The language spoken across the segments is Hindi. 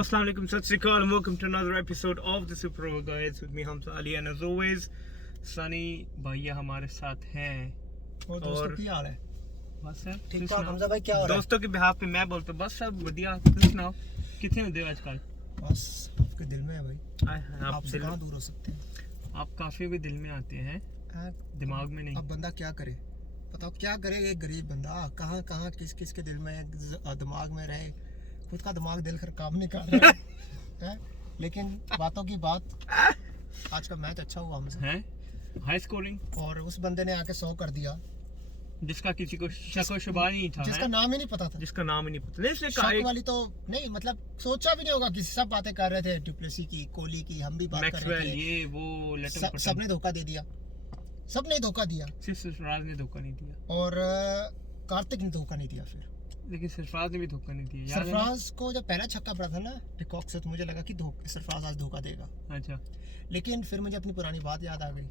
Hello, Assalamu alaikum, Sat Sri Akal, and welcome to another episode of the Super Over Guides with me Hamza Ali, and as always, Sunny भैया हमारे साथ हैं। और दोस्तों क्या हाल है? बस है ठीक ठाक। हमजा भाई क्या हो रहा है? दोस्तों के बिहाफ पे मैं बोलता हूँ बस सब बढ़िया। तुम सुनाओ कितने होते हो आजकल? बस आपके दिल में है भाई। आप आपसे कहाँ दूर हो सकते हैं? आप काफी भी दिल में आते हैं, दिमाग में नहीं। अब बंदा क्या करे? बताओ क्या करे? एक गरीब बंदा कहाँ कहाँ किस किस के दिल में दिमाग में रहे, खुद का दिमाग दिल कर काम नहीं कर रहा है? लेकिन बातों की बात, आज का मैच अच्छा हुआ हमसे है, हाई स्कोरिंग, और उस बंदे ने आके 100 कर दिया जिसका किसी को शक व शुबा नहीं था, जिसका नाम ही नहीं पता था। जिसका नाम ही नहीं पता। नहीं, इसने शक वाली तो नहीं, मतलब सोचा भी नहीं होगा कि सब बातें कर रहे थे, डुप्लेसी की, कोहली की, हम भी बात कर रहे थे, ये वो सबने धोखा दे दिया, सबने धोखा दिया, सिर्फ सरफराज ने धोखा नहीं दिया और कार्तिक ने धोखा नहीं दिया। फिर लेकिन सरफराज ने भी धोखा नहीं दिया। सरफराज को जब पहला छक्का पड़ा था ना डिकॉक से, तो मुझे लगा कि सरफराज आज धोखा देगा। अच्छा, लेकिन फिर मुझे अपनी पुरानी बात याद आ गई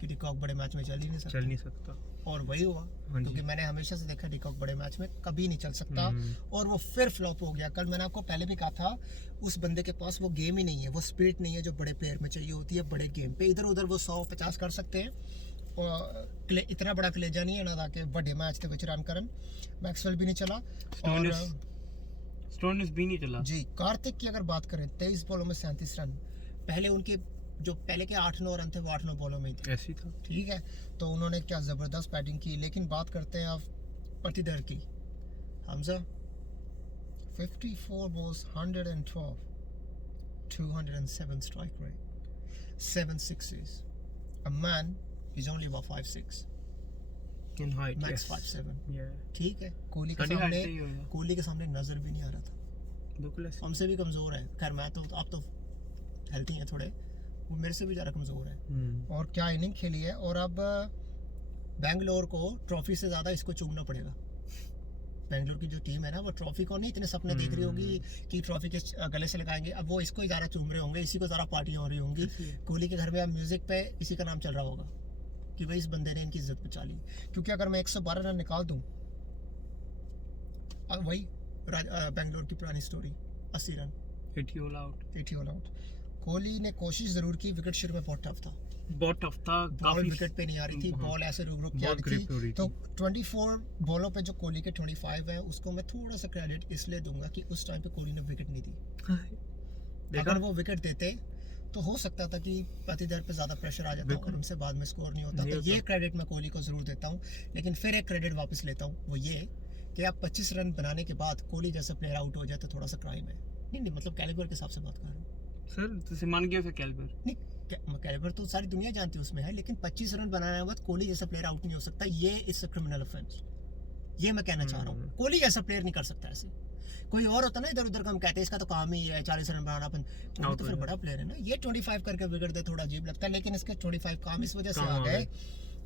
कि डिकॉक बड़े मैच में चल ही नहीं सकता। और वही हुआ, क्योंकि मैंने हमेशा से देखा डिकॉक बड़े मैच में कभी नहीं चल सकता, और वो फिर फ्लॉप हो गया। कल मैंने आपको पहले भी कहा था, उस बंदे के पास वो गेम ही नहीं है, वो स्पिरिट नहीं है जो बड़े प्लेयर में चाहिए होती है। बड़े गेम पे इधर उधर वो 100-50 कर सकते हैं, और इतना बड़ा कलेजा नहीं है ना ताकि बड़े मैच के विच रन करन। मैक्सवेल भी नहीं चला और स्टोनिस भी नहीं चला जी। कार्तिक की अगर बात करें, 23 बॉलों में 37 रन। पहले उनके जो पहले के 8-9 रन थे वो 8-9 बॉलों में ही थे, ऐसी था। ठीक है, तो उन्होंने क्या ज़बरदस्त बैटिंग की। लेकिन बात करते हैं अब पतिदर की। Hamza 54 balls, 112, 207 strike rate, 7 sixes. A man is only about 5'6", in height, max yes. 5'7", Yeah. ठीक है। कोहली के सामने नजर भी नहीं आ रहा था, बिल्कुल ऐसे। हमसे भी कमजोर है। खैर मैं तो, आप तो हेल्थी हैं थोड़े, वो मेरे से भी ज़्यादा कमज़ोर है। और क्या इनिंग खेली है। और अब बेंगलोर को ट्रॉफी से ज़्यादा इसको चूमना पड़ेगा। बेंगलोर की जो टीम है ना, वो ट्रॉफी को नहीं इतने सपने देख रही होगी कि ट्रॉफी के गले से लगाएंगे। अब वो इसको ही ज़्यादा चूम रहे होंगे, इसी को ज़्यादा पार्टियाँ हो रही होंगी। कोहली के घर में अब म्यूज़िक पे इसी का नाम चल रहा होगा कि भाई इस बंदे ने इनकी इज्जत बचा ली। क्योंकि अगर मैं 112 रन निकाल दूँ, वही बेंगलोर की पुरानी story, 80 run, 80 all out. Kohli ने कोशिश जरूर की, विकेट शुरू में बहुत टफ था, काफी विकेट पे नहीं आ रही थी, बॉल ऐसे रुक के आ रही थी। तो 24 बॉलों पे जो कोहली के 25 है, उसको मैं थोड़ा सा क्रेडिट इसलिए दूंगा कि उस टाइम पे कोहली ने विकेट नहीं दी। अगर वो विकेट देते तो हो सकता था कि पाटीदार पे ज्यादा प्रेशर आ जाता और उनसे बाद में स्कोर नहीं होता। तो ये क्रेडिट मैं कोहली को जरूर देता हूँ। लेकिन फिर एक क्रेडिट वापस लेता हूँ, वो ये कि आप 25 रन बनाने के बाद कोहली जैसा प्लेयर आउट हो जाए तो थोड़ा सा क्राइम है। नहीं, मतलब कैलिबर के हिसाब से बात कर रहा हूँ सर, तो मान गया कैलिबर नहीं, कैलिबर तो सारी दुनिया जानती है उसमें है, लेकिन 25 रन बनाने के बाद कोहली जैसा प्लेयर आउट नहीं हो सकता। ये इट्स अ क्रिमिनल ऑफेंस, ये मैं कहना चाह रहा हूँ। कोहली जैसा प्लेयर नहीं कर सकता ऐसे। कोई और होता ना इधर उधर का, हम कहते हैं इसका तो काम ही है 40 रन बनाना, कोहली तो फिर बड़ा प्लेयर है ना। ये 25 करके विकेट दे, थोड़ा अजीब लगता है। लेकिन इसके 25 काम इस वजह से आ गए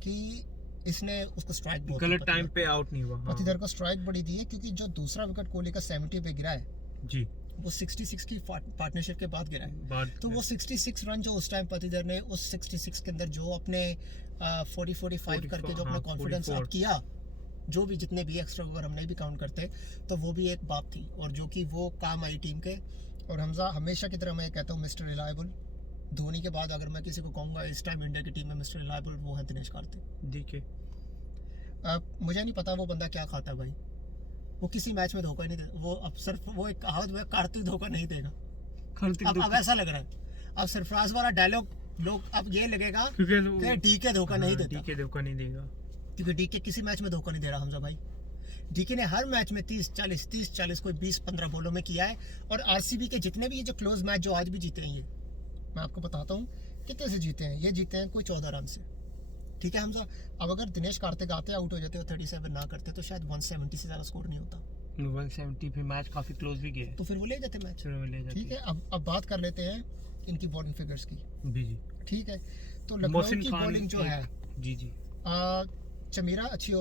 कि इसने उसको स्ट्राइक गलत टाइम पे आउट नहीं हुआ। पाटीदार को स्ट्राइक बड़ी दी है, क्योंकि जो दूसरा विकेट कोहली का 70 पे गिरा है जी, वो 66 की पार्टनरशिप के बाद गिरा है। तो वो 66 रन जो उस टाइम पाटीदार ने उस 66 के अंदर जो अपने 40-45 करके जो अपना कॉन्फिडेंस ऐड किया, जो भी जितने भी एक्स्ट्रा ओवर हम नहीं भी काउंट करते, तो वो भी एक बात थी, और जो कि वो काम आई टीम के। और हमजा हमेशा की तरह मैं कहता हूँ मिस्टर रिलायबल। धोनी के बाद अगर मैं किसी को कहूँगा इस टाइम इंडिया की टीम में मिस्टर रिलायबल, वो है दिनेश कार्तिक। देखिए, मुझे नहीं पता वो बंदा क्या खाता है भाई, वो किसी मैच में धोखा नहीं देता। वो अब सिर्फ वो एक कहावत है, कार्तिक धोखा नहीं देगा। अब ऐसा लग रहा है, अब सरफराज वाला डायलॉग लोग अब ये लगेगा कि डीके धोखा नहीं देता, डीके धोखा नहीं देगा, क्योंकि डीके किसी मैच में धोखा नहीं दे रहा हमजा भाई। डीके ने हर मैच में 30-40 कोई 20-15 बॉलों में किया है। और आरसीबी के जितने भी ये जो क्लोज मैच जो आज भी जीते हैं, ये मैं आपको बताता हूँ कितने से जीते हैं। ये जीते हैं कोई 14 रन से, ठीक है हमजा। अब अगर दिनेश कार्तिक आते आउट हो जाते हो 37 ना करते, तो शायद 170 से ज़्यादा स्कोर नहीं होता। 170 पे मैच काफ़ी क्लोज भी गया, तो फिर वो ले जाते मैच, ठीक है। अब बात कर लेते हैं इनकी बॉलिंग फिगर्स की, जी, ठीक है। तो लखनऊ की बॉलिंग जो है, जी, चमीरा अच्छी,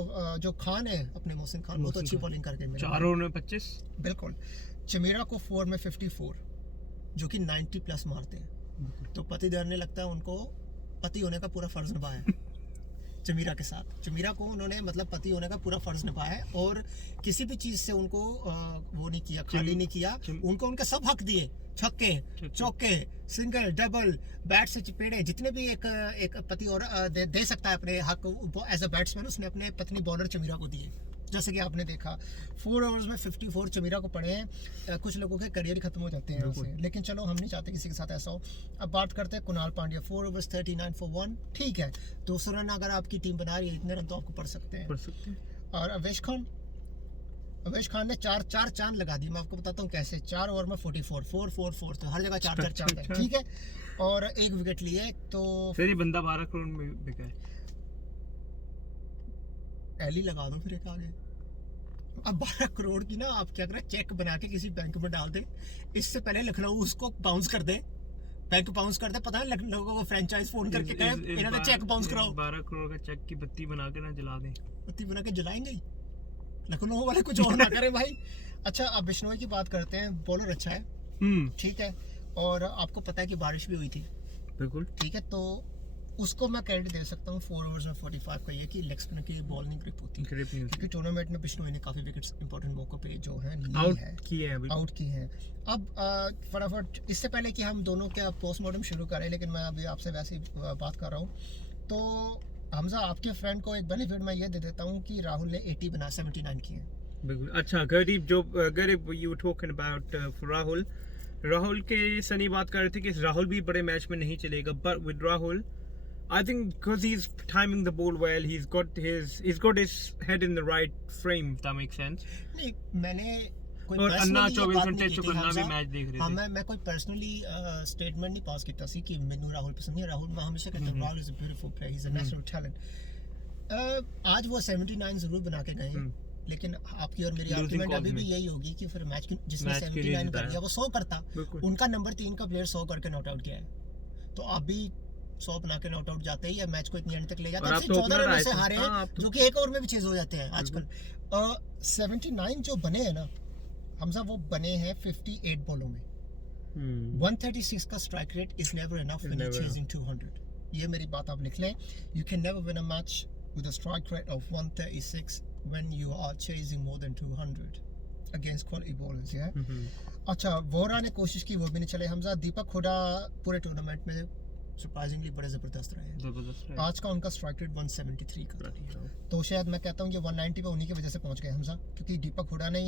जो खान है अपने मोहसिन खान, वो तो अच्छी बॉलिंग करके 4 ओवर में 25, बिल्कुल। चमीरा को 4 में 54, जो कि 90 प्लस मारते हैं। तो पाटीदार ने लगता है उनको पति होने का पूरा फर्ज निभाया चमीरा के साथ। चमीरा को उन्होंने मतलब पति होने का पूरा फर्ज निभाया है और किसी भी चीज से उनको वो नहीं किया, खाली नहीं किया। उनको उनके सब हक दिए, छक्के, चौके, सिंगल, डबल, बैट से चपेड़े, जितने भी एक पति और दे सकता है अपने हक एज अ बैट्समैन, उसने अपने पत्नी बॉलर चमीरा को दिए। जैसे कि आपने देखा 4 ओवर्स में 54 चमीरा को पड़े हैं। कुछ लोगों के करियर खत्म हो जाते हैं उससे, लेकिन चलो हम नहीं चाहते किसी के साथ ऐसा हो। अब बात करते हैं कुणाल पांड्या, 4 ओवर्स 39 for 1, ठीक है, 200 रन अगर आपकी टीम बना रही है, इतने रन तो आपको पड़ सकते हैं। और अवेश खान ने चार चांद लगा दी। मैं आपको बताता हूँ कैसे। 4 ओवर में 44, 4 तो हर जगह चार चांद है, ठीक है। और एक विकेट लिए तो फिर ये बंदा 12 करोड़ में बिका है। एली लगा दो फिर एक आगे। अब 12 करोड़ की ना आप क्या करें, चेक बना के किसी बैंक में डाल दे। इससे पहले लखनऊ उसको बाउंस कर दे, बैंक बाउंस कर दे। पता है लखनऊ को फ्रेंचाइज फोन करके कहे इन्होंने चेक बाउंस कराओ। 12 करोड़ का चेक की बत्ती बना के ना जला दें। बत्ती बना के जलाएंगे ही, लखनऊ वाले कुछ और ना करें भाई। अच्छा, अब बिश्नोई की बात करते हैं। बॉलर अच्छा है, ठीक है, और आपको पता है कि बारिश भी हुई थी, बिल्कुल ठीक है, तो उसको मैं क्रेडिट दे सकता हूँ 4 ओवर्स में 45 का, ये कि लेग स्पिनर की बॉल नहीं ग्रिप होती, क्योंकि टूर्नामेंट में बिश्नोई ने काफी विकेट्स इंपॉर्टेंट मौकों पे जो है आउट की है। अब फटाफट, इससे पहले कि हम दोनों का पोस्टमार्टम शुरू करें, लेकिन मैं अभी आपसे वैसे ही बात कर रहा हूँ, तो हमजा आपके फ्रेंड को एक बेनिफिट मैं ये दे देता हूँ कि राहुल ने 80 बना 79 किए। बिल्कुल। अच्छा, गरीब यू टॉकिंग अबाउट राहुल के सनी बात कर रहे थे कि राहुल भी बड़े मैच में नहीं चलेगा, but with Rahul I think because he's timing the ball well, he's got his head in the right frame, if that makes sense. नहीं, मैंने कोई और अन्ना 24 घंटे चुकन्ना भी मैच देख रहे थे। हाँ, मैं कोई पर्सनली स्टेटमेंट नहीं पास किया सी कि मैंने राहुल पसंद नहीं है। राहुल मैं हमेशा कहता हूँ Rahul is a beautiful player, he is a natural talent. आज वो 79 जरूर बना के गए, लेकिन आपकी और मेरी आर्गुमेंट अभी भी यही होगी कि फिर मैच जिसने 79 कर दिया वो 100 करता। उनका नंबर 3 का प्लेयर 100 करके नॉट आउट किया है, तो आप भी 100 बना के नॉट आउट जाते ही या मैच को इतनी एंड तक ले जाते हैं। 14 रन से हारे हैं, जो कि एक ओवर में भी चेज हो जाते हैं आजकल। 79 जो बने हैं ना हमजा, वो बने हैं 58 बॉलों में। 136 का strike rate is never enough when you chasing 200। ये मेरी बात आप लिख लें। You can never win a match with a strike rate of 136 when you are chasing more than 200 against quality bowlers. अच्छा, वोरा ने कोशिश की, वो भी नहीं चले। हमजा दीपक हुडा पूरे टूर्नामेंट में सरप्राइजिंगली बड़े जबरदस्त रहे। आज का उनका स्ट्राइक रेट 173 का, तो शायद मैं कहता हूँ कि 190 पे उन्हीं की वजह से पहुंच गए हमजा, क्योंकि दीपक हुडा ने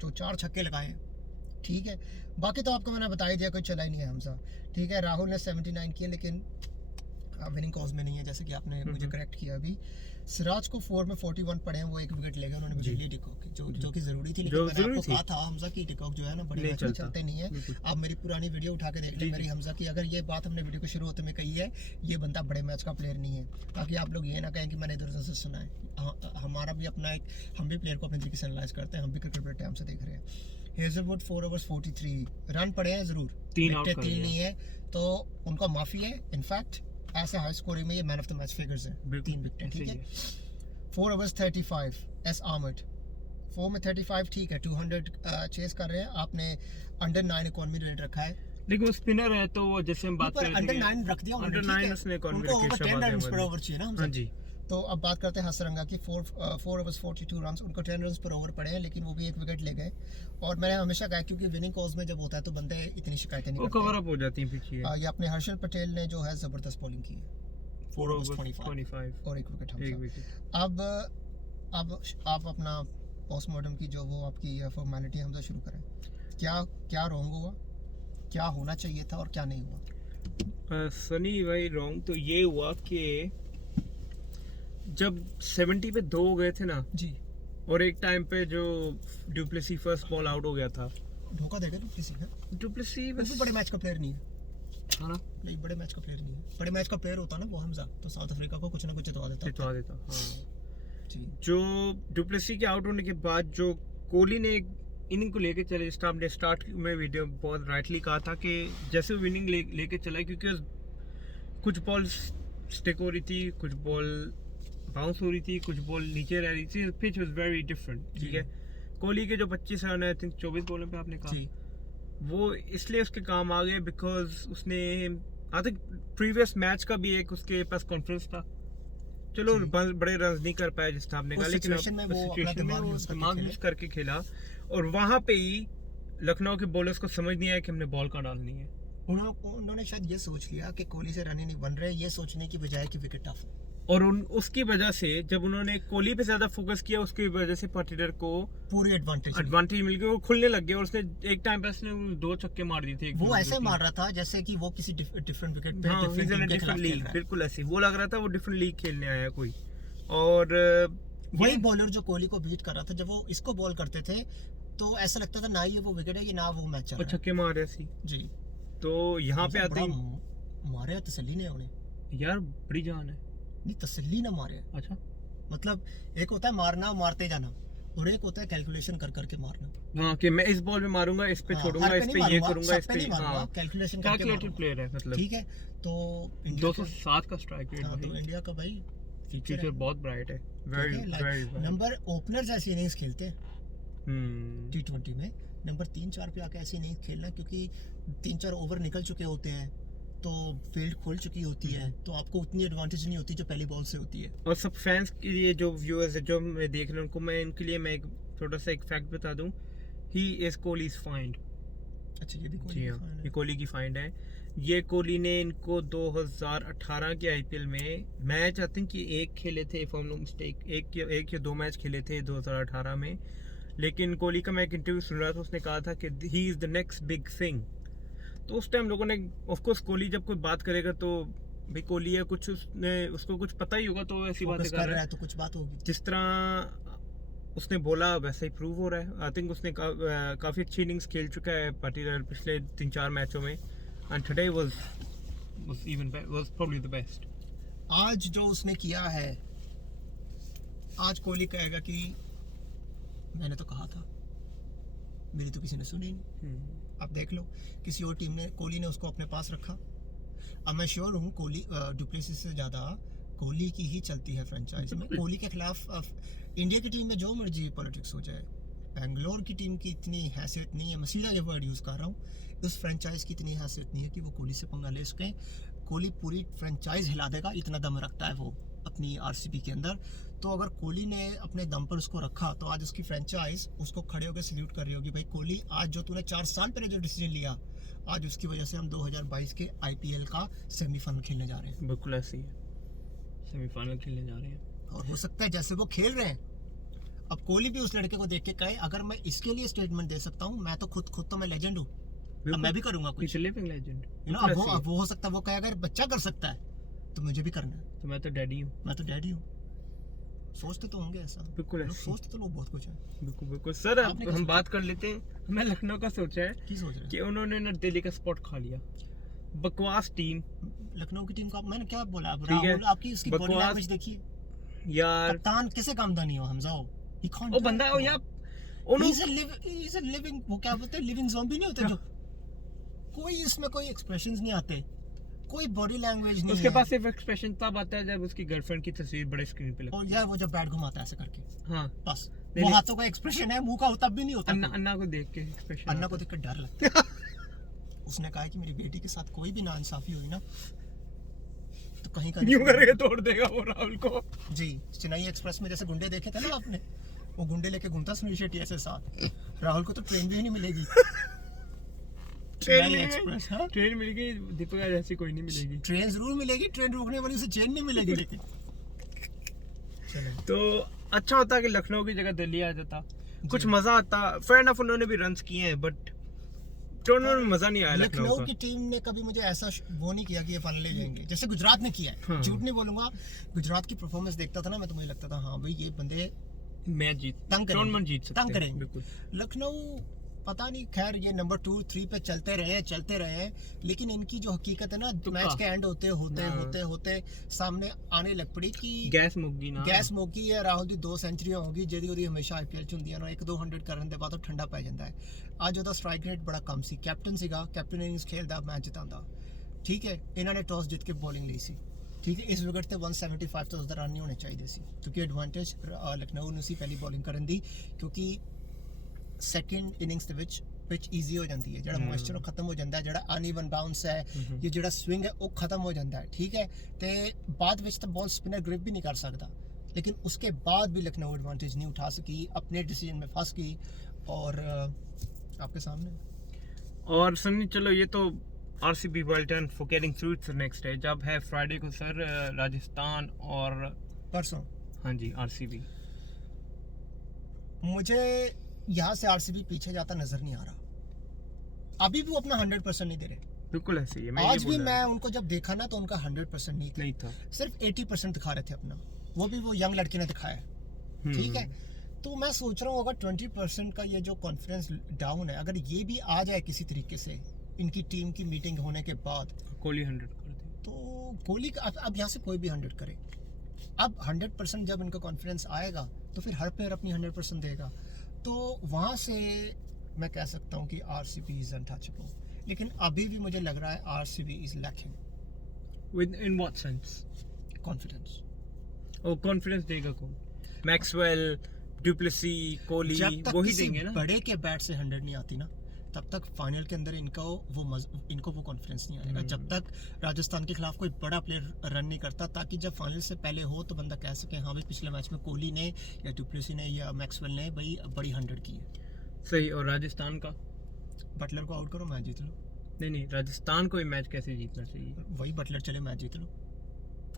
जो 4 छक्के लगाए, ठीक है। बाकी तो आपको मैंने बता ही दिया, कोई चला ही नहीं है हमजा, ठीक है। राहुल ने 79 किए, लेकिन विनिंग कॉज में नहीं है, जैसे कि आपने मुझे करेक्ट किया अभी। सिराज को 4 में 41 पड़े हैं, वो एक विकेट ले गए उन्होंने बचा लिया डिकॉक की, जो कि जरूरी थी, लेकिन मैंने आपको कहा था हमजा की डिकॉक जो है ना बड़े मैच में चलते नहीं है। आप मेरी पुरानी वीडियो उठा के देख लें मेरी हमजा की, अगर ये बात हमने वीडियो को शुरू होते में कही है, ये बंदा बड़े मैच का प्लेयर नहीं है, ताकि आप लोग ये ना कहें कि मैंने इधर उधर से सुना है। हमारा भी अपना एक, हम भी प्लेयर को अपने तरीके से एनालाइज करते हैं, हम भी क्रिकेट बड़े टाइम से देख रहे हैं। हेजलवुड 4 ओवर्स 43 रन पड़े हैं, जरूर 3 नहीं है, तो उनका माफी है। इनफैक्ट ऐसे हाई स्कोरिंग में ये man of the match figures हैं, 3 विकेट, ठीक है। 4 ओवर्स 35 एस आर्मड 4 में 35, ठीक है। 200 चेस कर रहे हैं। आपने अंडर 9 इकोनॉमी रेट रखा है, लेकिन वो स्पिनर है, तो वो जैसे हम बात कर रहे थे अंडर 9 रख दिया, अंडर 9 उसने इकोनॉमी रखी है, 10 रन पर ओवर चाहिए ना। हां जी। तो अब बात करते हैं हसरंगा की। 4 ओवर्स 42 रन, उनको 10 रन पर ओवर पड़े हैं, लेकिन वो भी एक विकेट ले गए। और मैंने हमेशा कहा, क्योंकि विनिंग कॉज में जब होता है तो बंदे इतनी शिकायतें नहीं करते, वो कवर अप हो जाती हैं पीछे। ये अपने हर्षल पटेल ने जो है जबरदस्त बॉलिंग की है, 4 ओवर्स 25 और एक विकेट। अब आप अपना पोस्टमार्टम की जो वो आपकी फॉर्मेलिटी हमसे शुरू करें। क्या रॉन्ग हुआ, क्या होना चाहिए था और क्या नहीं हुआ? सनी भाई, रॉन्ग तो ये हुआ कि जब 70 पे 2 हो गए थे ना जी, और एक टाइम पे जो डुप्लेसी फर्स्ट बॉल आउट हो गया था, धोखा देगा डुप्लेसी बस बड़े मैच का प्लेयर नहीं है, हाँ ना, नहीं बड़े मैच का प्लेयर नहीं है। बड़े मैच का प्लेयर होता ना वो हमजा, तो साउथ अफ्रीका को कुछ ना कुछ जितवा देता हाँ। जो डुप्लेसी के आउट होने के बाद जो कोहली ने इनिंग को लेके चले, स्टार्ट में वीडियो बहुत राइटली कहा था कि जैसे वो इनिंग लेके चला, क्योंकि कुछ बॉल स्टिक हो रही थी, कुछ बॉल बाउंस हो रही थी, कुछ बॉल नीचे रह रही थी, पिच वाज वेरी डिफरेंट, ठीक है। कोहली के जो 25 रन है, आई थिंक 24 बॉलों पे आपने कहा, वो इसलिए उसके काम आ गए बिकॉज उसने, आई थिंक प्रीवियस मैच का भी एक उसके पास कॉन्फ्रेंस था, चलो जी। बड़े रन नहीं कर पाया जिस हिसाब ने उस कहा, लेकिन situation में वो अपना सिचुएशन में दिमाग वो use करके दिमाग खेले। यूज करके खेला, और वहां पे ही लखनऊ के बॉलर्स को समझ नहीं आया कि हमने बॉल कहाँ डालनी है। उन्होंने शायद ये सोच लिया कि कोहली से रन ही नहीं बन रहे, ये सोचने की बजाय कि विकेट टफ है। और उसकी वजह से जब उन्होंने कोहली पे ज्यादा फोकस किया, उसकी वजह से पाटीदार को पूरी एडवांटेज एडवांटेज मिल गई, वो खुलने लग गया, और उसने एक टाइम पे उसने 2 छक्के मार दिए थे, एक वो दो, ऐसे तीन। मार रहा था जैसे कि वो किसी डिफरेंट विकेट पे हाँ, different he's in team a के different खिलाफ खेल league, रहा है। बिल्कुल ऐसे वो लग रहा था वो डिफरेंट लीग खेलने आया कोई। और वही बॉलर जो कोहली को बीट कर रहा था, जब वो इसको बॉल करते थे तो ऐसा लगता था ना ये वो विकेट है कि ना वो मैच चल वो रहा है। छक्के मार रहे सी। जी। तो यहाँ पे मतलब आते बड़ा हैं मारे तसल्ली ने उन्हें, यार, बड़ी जान है। नहीं तसल्ली ना मारे। अच्छा, मतलब एक होता है मारना मारते जाना, और एक होता है कैलकुलेशन कर करके मारना। हाँ, कि मैं इस बॉल में मारूंगा, इस पे हाँ, छोड़ूंगा, हर इस नहीं पे ये मारूंगा, करूंगा, इस सब पे पे नहीं मारूंगा, हाँ, कैलकुलेशन करके कैलकुलेटेड मारूंगा। प्लेयर है मतलब। ठीक है, तो इंडिया 207 का स्ट्राइक रेट हाँ, तो भाई, इंडिया का भाई फ्यूचर बहुत ब्राइट है, वेरी वेरी नंबर ओपनर्स ऐसी इनिंग्स खेलते हैं हम्म। T20 में। नंबर 3-4 पे आके ऐसी इनिंग्स खेलना, क्योंकि 3-4 ओवर निकल चुके होते हैं, तो फील्ड खोल चुकी होती है, तो आपको उतनी एडवांटेज नहीं होती जो पहली बॉल से होती है। और सब फैंस के लिए, जो व्यूअर्स है, जो मैं देख रहे हैं उनको, मैं इनके लिए मैं एक थोड़ा सा एक फैक्ट बता दूं, ही इज कोहलीज फाइंड। अच्छा, ये भी जी कोहली हाँ, का fan ये है। कोहली की फाइंड है। ये कोहली ने इनको 2018 के आईपीएल में मैच, आई थिंक ये एक खेले थे, if I am not mistake, एक या 2 मैच खेले थे 2018 में। लेकिन कोहली का मैं एक इंटरव्यू सुन रहा था, उसने कहा था कि he is the next big thing. तो उस टाइम लोगों ने, ऑफ कोर्स कोहली जब कोई बात करेगा तो भाई कोहली है, कुछ उसको कुछ पता ही होगा, तो ऐसी बातें Focus कर रहा है तो कुछ बात होगी। जिस तरह उसने बोला वैसा ही प्रूव हो रहा है। आई थिंक उसने काफ़ी अच्छी इनिंग्स खेल चुका है पाटीदार पिछले 3-4 मैचों में, and today was probably the best. आज जो उसने किया है, आज कोहली कहेगा कि मैंने तो कहा था, मेरी तो किसी ने सुनी नहीं। अब देख लो, किसी और टीम ने, कोहली ने उसको अपने पास रखा। अब मैं श्योर हूँ कोहली डुप्लेसिस से ज़्यादा कोहली की ही चलती है फ्रेंचाइज में। कोहली के खिलाफ इंडिया की टीम में जो मर्जी पॉलिटिक्स हो जाए, बेंगलोर की टीम की इतनी हैसियत नहीं है, मैं सीधा ये वर्ड यूज़ कर रहा हूँ, उस फ्रेंचाइज की इतनी हैसियत नहीं है कि वो कोहली से पंगा ले सकें। कोहली पूरी फ्रेंचाइज हिला देगा, इतना दम रखता है वो अपनी आरसीबी के अंदर। तो अगर कोहली ने अपने दम पर उसको रखा, तो आज उसकी फ्रेंचाइज उसको खड़े होकर सल्यूट कर रही होगी। भाई कोहली, आज जो तूने 4 साल पहले जो डिसीजन लिया, आज उसकी वजह से हम 2022 के आईपीएल का सेमीफाइनल खेलने जा रहे हैं। बिल्कुल ऐसे ही है, सेमीफाइनल खेलने जा रहे हैं। और हो सकता है जैसे वो खेल रहे हैं, अब कोहली भी उस लड़के को देख के कहे, अगर मैं इसके लिए स्टेटमेंट दे सकता हूँ, मैं तो खुद तो मैं लेजेंड हूँ, अब मैं भी करूंगा कुछ। लिविंग लेजेंड, यू नो, अब वो हो सकता है, वो कहे अगर बच्चा कर सकता है तो मुझे भी करना है, तो मैं तो डैडी हूँ। मैं तो डैडी हूँ। सोचते तो होंगे ऐसा, बिल्कुल लोग ऐसे, सोचते तो लोग बहुत कुछ है। बिल्कुल बिल्कुल। सर, आपने क्या हम सोचा? बात कर लेते हैं। मैं लखनऊ का सोचा है की सोच रहे कि उन्होंने ना दिल्ली का स्पॉट खा लिया। बकवास टीम हैं लखनऊ की टीम का। मैंने क्या बोला, अब ठीक है, राहुल, आपकी उसकी बॉडी बकवास। लैंग्वेज देखिए। यार। कप्तान किसे कामदानी हो, हमजा हो, he can't ओ do बंदा it. ओ यार, He's a living, वो क्या बोलते हैं, लिविंग ज़ॉम्बी नहीं होते जो, कोई इसमें कोई एक्सप्रेशंस नहीं आते, कोई बॉडी लैंग्वेज नहीं उसके है। पास सिर्फ एक्सप्रेशन तब आता है जब उसकी गर्लफ्रेंड की तस्वीर बड़े स्क्रीन पे लगती और यार वो जब बैट घुमाता है ऐसे करके, है। हाँ, बस नहीं, वो नहीं। हाथों का एक्सप्रेशन है, मुंह का तब भी नहीं होता। अन्ना को देख के एक्सप्रेशन, अन्ना को देखकर डर लगता है। उसने कहा कि मेरी बेटी के साथ कोई भी नाइंसाफी हुई ना, तो कहीं का यूं करके तोड़ देगा वो राहुल को। जी। चेन्नई एक्सप्रेस में जैसे गुंडे देखे थे ना आपने, वो गुंडे लेके घूमता सुनील शेट्टी ऐसे साथ, राहुल को तो ट्रेन भी नहीं मिलेगी। चेन्नई एक्सप्रेस, हाँ, ट्रेन मिल गई, दीपिका जैसी कोई नहीं मिलेगी। ट्रेन जरूर मिलेगी, ट्रेन रोकने वाली उसे चेन नहीं मिलेगी लेकिन। चलो, तो अच्छा होता कि लखनऊ की जगह दिल्ली आ जाता, कुछ मजा आता। फेयर एनफ, उन्होंने भी रन्स किए हैं, बट टूर्नामेंट में मजा नहीं आया लखनऊ लखनऊ का। की टीम ने कभी मुझे ऐसा वो नहीं किया कि ये फाइनल ले जाएंगे, जैसे गुजरात ने किया है। हाँ। झूठ नहीं बोलूंगा, गुजरात की परफॉर्मेंस देखता था ना मैं, तो मुझे लगता था हाँ भाई ये बंदे मैच जीत, तंग करेंगे, टूर्नामेंट जीत सकते तंग हैं, करेंगे। बिल्कुल। लखनऊ पता नहीं, खैर ये नंबर 2-3 पे चलते रहे, लेकिन इनकी जो हकीकत है ना, मैच के एंड होते सामने आने लग पड़ी कि गैस मुक्की ना, गैस मुक्की है। राहुल दी 2 सेंचुरियां होगी, जेदी ਉਹਦੀ ਹਮੇਸ਼ਾ ਆਈਪੀਐਲ ਚ ਹੁੰਦੀਆਂ ਨੇ, 1-2 100 ਕਰਨ ਦੇ ਬਾਅਦ ਉਹ ਠੰਡਾ ਪੈ ਜਾਂਦਾ ਹੈ। ਅੱਜ ਉਹਦਾ ਸਟ੍ਰਾਈਕ ਰੇਟ ਬੜਾ ਕਮ ਸੀ, ਕੈਪਟਨ ਸੀਗਾ, ਕੈਪਟਨ ਇਨਿੰਗਸ ਖੇਲਦਾ, ਮੈਚ ਜਿਤਾਉਂਦਾ। ਠੀਕ ਹੈ, ਇਹਨਾਂ ਨੇ ਟਾਸ ਜਿੱਤ ਕੇ ਬੋਲਿੰਗ ਲਈ ਸੀ। ਠੀਕ ਹੈ, ਇਸ ਵਿਕਟ ਤੇ 175 ਤੋਂ ਜ਼ਿਆਦਾ ਰਨ ਨਹੀਂ ਹੋਣੇ ਚਾਹੀਦੇ ਸੀ, ਕਿਉਂਕਿ ਐਡਵਾਂਟੇਜ ਲਖਨਊ ਨੂੰ ਸੀ ਪਹਿਲੀ ਬੋਲਿੰਗ ਕਰਨ ਦੀ, ਕਿਉਂਕਿ ਸੈਕਿੰਡ ਇਨਿੰਗਸ ਦੇ ਵਿੱਚ पिच ईजी हो जाती है, ਜਿਹੜਾ ਮੋਇਸਚਰ ਉਹ ਖਤਮ ਹੋ ਜਾਂਦਾ ਹੈ, ਜਿਹੜਾ ਅਨਈਵਨ ਬਾਉਂਸ ਹੈ ਇਹ ਜਿਹੜਾ ਸਵਿੰਗ ਹੈ ਉਹ ਖਤਮ ਹੋ ਜਾਂਦਾ ਹੈ, ਠੀਕ ਹੈ। ਤੇ ਬਾਅਦ ਵਿੱਚ ਤਾਂ ਬਾਲ ਸਪਿਨਰ ग्रिप भी नहीं कर सकता, लेकिन उसके बाद भी लखनऊ एडवांटेज नहीं उठा सकी, अपने डिसीजन में फंस गई और आपके सामने। और सनी चलो ये तो RCB well done for getting through to next day. जब है फ्राइडे को सर राजस्थान और परसों, हाँ जी आरसीबी। मुझे यहाँ से आरसीबी पीछे जाता नजर नहीं आ रहा, अभी भी वो अपना 100% नहीं दे रहे। बिल्कुल ऐसे ही है, आज भी मैं उनको जब देखा ना तो उनका 100% नहीं था, सिर्फ 80% दिखा रहे थे अपना, वो भी वो यंग लड़के ने दिखाया, ठीक है। तो मैं सोच रहा हूँ अगर 20% का ये जो कॉन्फिडेंस डाउन है, अगर ये भी आ जाए किसी तरीके से इनकी टीम की मीटिंग होने के बाद, कोहली 100 कर दे, तो कोहली अब यहाँ से कोई भी 100 करे। अब 100% जब इनका कॉन्फिडेंस आएगा तो फिर हर प्लेयर अपनी 100% देगा, तो वहाँ से मैं कह सकता हूँ कि आरसीबी इज अनटचेबल। लेकिन अभी भी मुझे लग रहा है RCB is lacking. With in what sense? Confidence. और कॉन्फिडेंस देगा कौन? मैक्सवेल, डुप्लेसी, कोहली, वही देंगे ना। बड़े के बैट से 100 नहीं आती ना, तब तक फाइनल के अंदर इनको वो कॉन्फिडेंस नहीं आएगा, जब तक राजस्थान के खिलाफ कोई बड़ा प्लेयर रन नहीं करता, ताकि जब फाइनल से पहले हो तो बंदा कह सके हाँ भाई पिछले मैच में कोहली ने या डुप्लेसी ने या मैक्सवेल ने भाई बड़ी 100 की है। सही। और राजस्थान का बटलर को आउट करो मैच जीत लो। नहीं राजस्थान को मैच कैसे जीतना चाहिए? वही बटलर चले मैच जीत लो।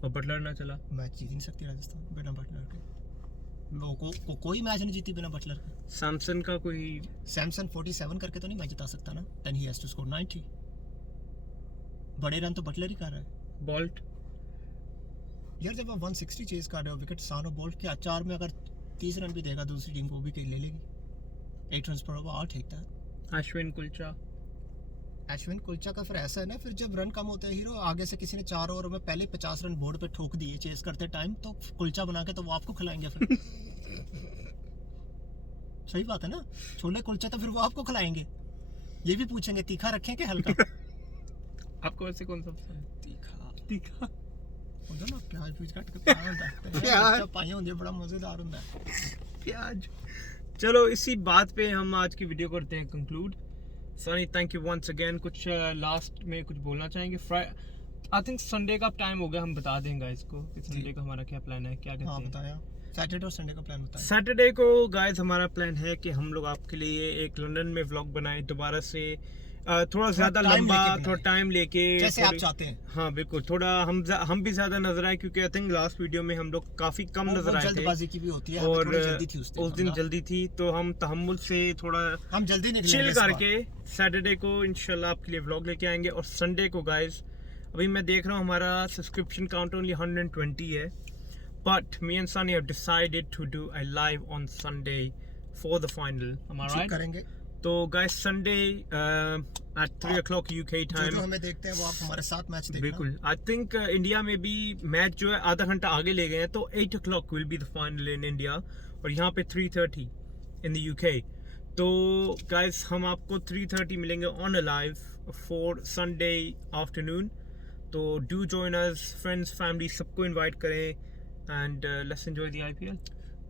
और बटलर ना चला मैच जीत नहीं सकती राजस्थान बिना बटलर के, कोई मैच नहीं जीती बिना बटलर के। सैमसन का कोई, सैमसन 47 करके तो नहीं मैच जिता सकता ना, then he has to score 90। बड़े रन तो बटलर ही कर रहा है। बोल्ट यार जब आप 160 चेज कर रहे हो, विकेट सानो बोल्ट के 4 में अगर 30 रन भी देगा दूसरी टीम को भी कहीं ले लेगी। 8 रन पर ओवर आउट ठीक था। अश्विन कुलचा का फिर ऐसा है ना, फिर जब रन कम होते हैं हीरो, आगे से किसी ने 4 ओवर में पहले 50 रन बोर्ड पे ठोक दिए चेस करते टाइम, तो कुलचा बना के तो वो आपको खिलाएंगे फिर। सही बात है ना, छोले कुलचा तो फिर वो आपको खिलाएंगे, ये भी पूछेंगे तीखा रखें कि हल्का। आपको वैसे कौन सा पसंद? तीखा उधर ना प्याज पूछ काट के प्याज पाइयां होंगे, बड़ा मजेदार होता है प्याज। चलो इसी बात पे हम आज की वीडियो करते हैं conclude. Sunny thank you once again. कुछ लास्ट में कुछ बोलना चाहेंगे? आई थिंक संडे का टाइम हो गया, हम बता देंगे इसको कि संडे का हमारा क्या प्लान है, क्या कहते हैं? बताया सैटरडे और संडे का प्लान बताया। सैटरडे को गाइस हमारा प्लान है कि हम लोग आपके लिए एक लंदन में व्लॉग बनाएं दोबारा से, थोड़ा ज्यादा लंबा, थोड़ा टाइम लेके, जैसे आप चाहते हैं। हाँ बिल्कुल, थोड़ा हम भी ज्यादा नजर आए, क्योंकि आई थिंक लास्ट वीडियो में हम लोग काफी कम नजर आए थे, जल्दबाजी की भी होती है, और जल्दी थी उस दिन जल्दी थी, तो हम तहम्मुल से थोड़ा हम जल्दी चिल करके सैटरडे को इंशाल्लाह आपके लिए व्लॉग लेके आएंगे। और संडे को गाइस अभी मैं देख रहा हूँ हमारा सब्सक्रिप्शन काउंट ओनली 120 है, but me and Sunny have decided to do a live on Sunday for the final. हमारा करेंगे तो guys Sunday at 3 o'clock UK time जो हमें देखते हैं वो आप हमारे साथ मैच देखना। बिल्कुल। आई थिंक इंडिया में भी मैच जो है आधा घंटा आगे ले गए हैं, तो 8 o'clock will be the final in India, और यहाँ पे 3:30 इन द UK। तो गाइस हम आपको 3:30 मिलेंगे on a live for Sunday afternoon. तो do join us, friends family सबको इनवाइट करें, and let's enjoy the IPL।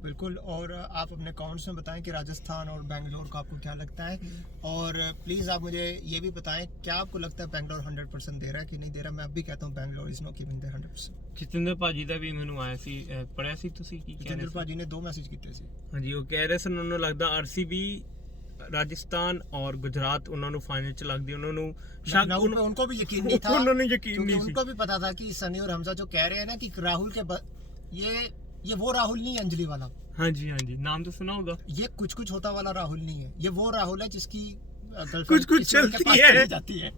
बिल्कुल। और आप अपने कमेंट्स में बताएं कि राजस्थान और बेंगलोर का आपको क्या लगता है, और प्लीज़ आप मुझे ये भी बताएं क्या आपको लगता है बेंगलोर 100% दे रहा है कि नहीं दे रहा। मैं अब भी कहता हूँ Bangalore is not giving the 100%। Jitendra भाजी ਦਾ ਵੀ ਮੈਨੂੰ ਆਇਆ ਸੀ ਪੜਿਆ ਸੀ ਤੁਸੀਂ ਕੀ ਕਹਿ ਰਹੇ जितेंद्र भाजी ने 2 मैसेज ਕੀਤੇ ਸੀ। ਹਾਂਜੀ ਉਹ ਕਹਿ ਰਹੇ ਸਨ ਉਹਨਾਂ ਨੂੰ ਲੱਗਦਾ RCB राजस्थान और गुजरात उन्होंने फाइनल च लगदी, उन्होंने उनको भी यकीन नहीं था, उन्होंने यकीन नहीं, उनको भी पता था कि सनी और हमजा जो कह रहे हैं ना कि राहुल के ये वो राहुल नहीं है अंजलि वाला। हाँ जी नाम तो सुना होगा। ये कुछ होता वाला राहुल नहीं है, ये वो राहुल है जिसकी कुछ चलती है जाती है।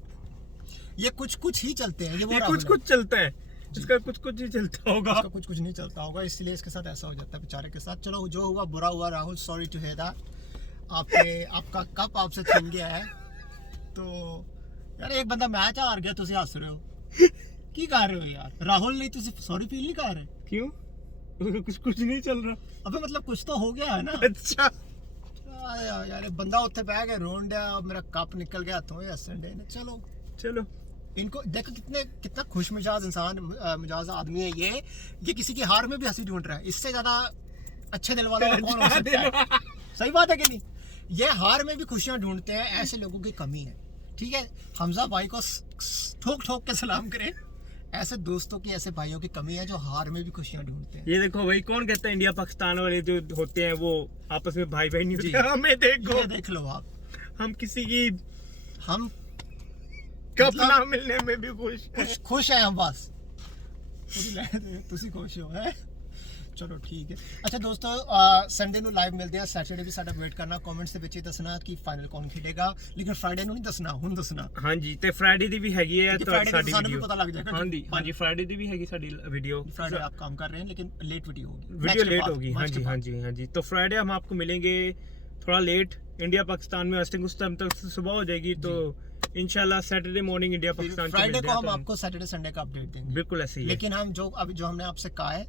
ये कुछ ही चलते हैं, ये वो कुछ चलता है, इसका कुछ ही चलता होगा, इसका कुछ नहीं चलता होगा, इसलिए इसके साथ ऐसा हो जाता है बेचारे के साथ। चलो जो हुआ बुरा हुआ Rahul, sorry to hear that. आपका कप आपसे छीन गया है, तो यार एक बंदा मैच हार गया, तुम हस रहे हो की कर रहे हो यार? राहुल नहीं, तुम सॉरी फील नहीं कर रहे? क्यों? कुछ नहीं चल रहा। अबे मतलब कुछ तो हो गया है ना। अच्छा यार बंदा उत्थे बह के रोन दिया, मेरा कप निकल गया हाथों में हसन डे ने। चलो इनको देखो कितना खुश मिजाज इंसान, मिजाज आदमी है ये किसी की हार में भी हंसी ढूंढ रहा है। इससे ज्यादा अच्छे दिल वाला कौन हो सकता है? सही बात है कि नहीं? ये हार में भी खुशियां ढूंढते हैं, ऐसे लोगों की कमी है। ठीक है, हमजा भाई को ठोक ठोक के सलाम करें, ऐसे दोस्तों की, ऐसे भाइयों की कमी है जो हार में भी खुशियां ढूंढते हैं। ये देखो भाई, कौन कहता है इंडिया पाकिस्तान वाले जो होते हैं वो आपस में भाई भाई नहीं होते? हमें देखो, ये देख लो आप, हम किसी की हम कप ना मिलने में भी खुश हैं हम बस। ਤੁਸੀਂ खुश हो है? चलो ठीक है। अच्छा दोस्तों, संडे ਨੂੰ ਲਾਈਵ ਮਿਲਦੇ ਆ, ਸੈਟਰਡੇ ਵੀ ਸਾਡਾ ਵੇਟ ਕਰਨਾ, ਕਮੈਂਟਸ ਦੇ ਵਿੱਚ ਹੀ ਦੱਸਣਾ ਕਿ ਫਾਈਨਲ ਕੌਣ ਖੇਡੇਗਾ, ਲੇਕਿਨ ਫਰਾਈਡੇ ਨੂੰ ਨਹੀਂ ਦੱਸਣਾ, ਹੁਣ ਦੱਸਣਾ। ਹਾਂਜੀ, ਤੇ ਫਰਾਈਡੇ ਦੀ ਵੀ ਹੈਗੀ ਹੈ ਸਾਡੀ ਵੀਡੀਓ, ਪਤਾ ਲੱਗ ਜਾਏਗਾ। ਹਾਂਜੀ ਫਰਾਈਡੇ ਦੀ ਵੀ ਹੈਗੀ ਸਾਡੀ वीडियो। फ्राइडे आप काम कर रहे हैं लेकिन लेट वीडियो होगी, वीडियो लेट होगी। हाँ जी। तो फ्राइडे हम आपको मिलेंगे थोड़ा लेट। इंडिया पाकिस्तान में हस्टिंग उस टाइम तक सुबह हो जाएगी, तो इंशाल्लाह Saturday morning India Pakistan Friday को हम आपको सैटरडे संडे का अपडेट देंगे। बिल्कुल ऐसे ही। लेकिन हम जो हमने आपसे कहा है,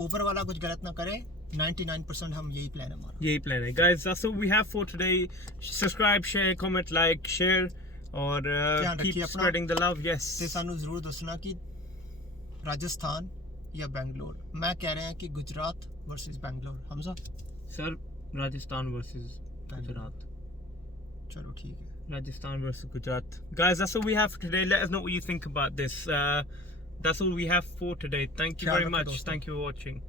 ऊपर वाला कुछ गलत ना करे, 99% हम यही प्लान है हमारा। यही प्लान है guys, that's all we have for today. Subscribe, share, comment, like, share और keep spreading the love. Yes, ਤੇ ਸਾਨੂੰ ਜ਼ਰੂਰ ਦੱਸਣਾ ਕਿ ਰਾਜਸਥਾਨ या बेंगलोर। मैं कह रहे हैं कि Gujarat versus Bangalore. Hamza sir, Rajasthan versus Gujarat. चलो ठीक है, Rajasthan versus Gujarat. Guys, that's all we have for today. Let us know what you think about this. That's all we have for today. Thank you very much. Thank you for watching.